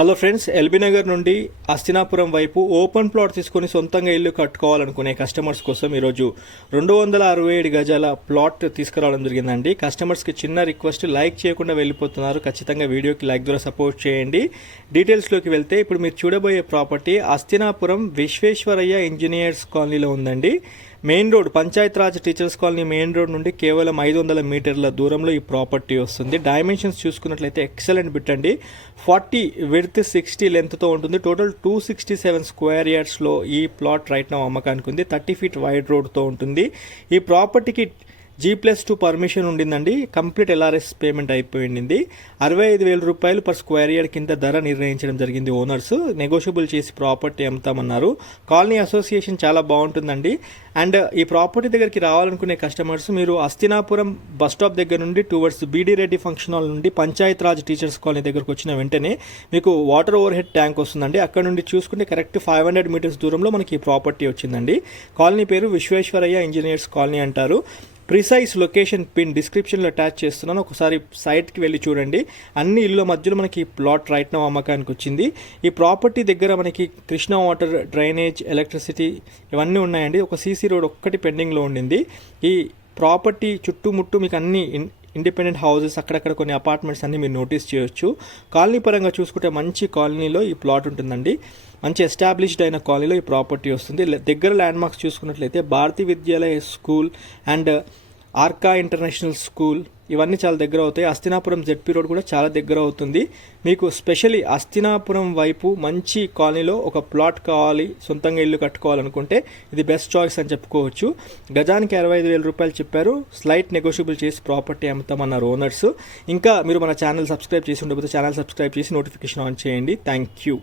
Hello friends, LB Nagar నుండి అస్తినాపురం వైపు open plot తీసుకొని సొంతంగా ఇల్లు కట్టుకోవాలనుకునే కస్టమర్స్ కోసం ఈరోజు 267 గజాల ప్లాట్ తీసుకురావడం జరిగిందండి. కస్టమర్స్కి చిన్న రిక్వెస్ట్, లైక్ చేయకుండా వెళ్ళిపోతున్నారు. ఖచ్చితంగా వీడియోకి లైక్ ద్వారా సపోర్ట్ చేయండి. డీటెయిల్స్లోకి వెళ్తే ఇప్పుడు మీరు చూడబోయే ప్రాపర్టీ అస్తినాపురం విశ్వేశ్వరయ్య ఇంజనీర్స్ కాలనీలో ఉందండి. Main road, Panchayat Raj teachers colony main road నుండి కేవలం 500 మీటర్ల దూరంలో ఈ ప్రాపర్టీ వస్తుంది. డైమెన్షన్స్ చూసుకున్నట్లయితే ఎక్సలెంట్ బిట్ అండి. 40 విడ్త్ 60 లెంత్తో ఉంటుంది. టోటల్ 267 స్క్వేర్ యార్డ్స్లో ఈ ప్లాట్ రైట్ నా అమ్మకానికి ఉంది. 30 ఫీట్ వైడ్ రోడ్తో ఉంటుంది. ఈ ప్రాపర్టీకి G+2 పర్మిషన్ ఉండిందండి. కంప్లీట్ LRS పేమెంట్ అయిపోయింది. 65,000 రూపాయలు పర్ స్క్వేర్ యార్డ్ కింద ధర నిర్ణయించడం జరిగింది. ఓనర్స్ నెగోషియబుల్ చేసి ప్రాపర్టీ అమ్ముతామన్నారు. కాలనీ అసోసియేషన్ చాలా బాగుంటుందండి. అండ్ ఈ ప్రాపర్టీ దగ్గరికి రావాలనుకునే కస్టమర్స్ మీరు అస్తినాపురం బస్ స్టాప్ దగ్గర నుండి towards BD Reddy function hall నుండి పంచాయత్ రాజ్ టీచర్స్ కాలనీ దగ్గరకు వచ్చిన వెంటనే మీకు వాటర్ ఓవర్ హెడ్ ట్యాంక్ వస్తుందండి. అక్కడ నుండి చూసుకుంటే కరెక్ట్ 500 మీటర్స్ దూరంలో మనకి ఈ ప్రాపర్టీ వచ్చిందండి. కాలనీ పేరు విశ్వేశ్వరయ్య ఇంజనీర్స్ కాలనీ అంటారు. ప్రిసైజ్ లొకేషన్ పిన్ డిస్క్రిప్షన్లో అటాచ్ చేస్తున్నాను. ఒకసారి సైట్కి వెళ్ళి చూడండి. అన్ని ఇళ్ళ మధ్యలో మనకి ప్లాట్ రైట్ నా అమ్మకానికి వచ్చింది. ఈ ప్రాపర్టీ దగ్గర మనకి కృష్ణా వాటర్, డ్రైనేజ్, ఎలక్ట్రిసిటీ ఇవన్నీ ఉన్నాయండి. ఒక CC రోడ్ ఒక్కటి పెండింగ్లో ఉండింది. ఈ ప్రాపర్టీ చుట్టుముట్టు మీకు అన్ని ఇండిపెండెంట్ హౌసెస్, అక్కడక్కడ కొన్ని అపార్ట్మెంట్స్ అన్ని మీరు నోటీస్ చేయొచ్చు. కాలనీ పరంగా చూసుకుంటే మంచి కాలనీలో ఈ ప్లాట్ ఉంటుందండి. మంచి ఎస్టాబ్లిష్డ్ అయిన కాలనీలో ఈ ప్రాపర్టీ వస్తుంది. దగ్గర ల్యాండ్ మార్క్స్ చూసుకున్నట్లయితే Bharati Vidyalaya school and Arka international school ఇవన్నీ చాలా దగ్గర అవుతాయి. అస్తినాపురం ZP రోడ్ కూడా చాలా దగ్గర అవుతుంది. మీకు స్పెషల్లీ అస్తినాపురం వైపు మంచి కాలనీలో ఒక ప్లాట్ కావాలి, సొంతంగా ఇల్లు కట్టుకోవాలనుకుంటే ఇది బెస్ట్ చాయిస్ అని చెప్పుకోవచ్చు. గజానికి 65,000 రూపాయలు చెప్పారు. స్లైట్ నెగోషియబుల్ చేసి ప్రాపర్టీ అమ్ముతామన్నారు ఓనర్స్. ఇంకా మీరు మన ఛానల్ సబ్స్క్రైబ్ చేసి ఉండకపోతే ఛానల్ సబ్స్క్రైబ్ చేసి నోటిఫికేషన్ ఆన్ చేయండి. Thank you.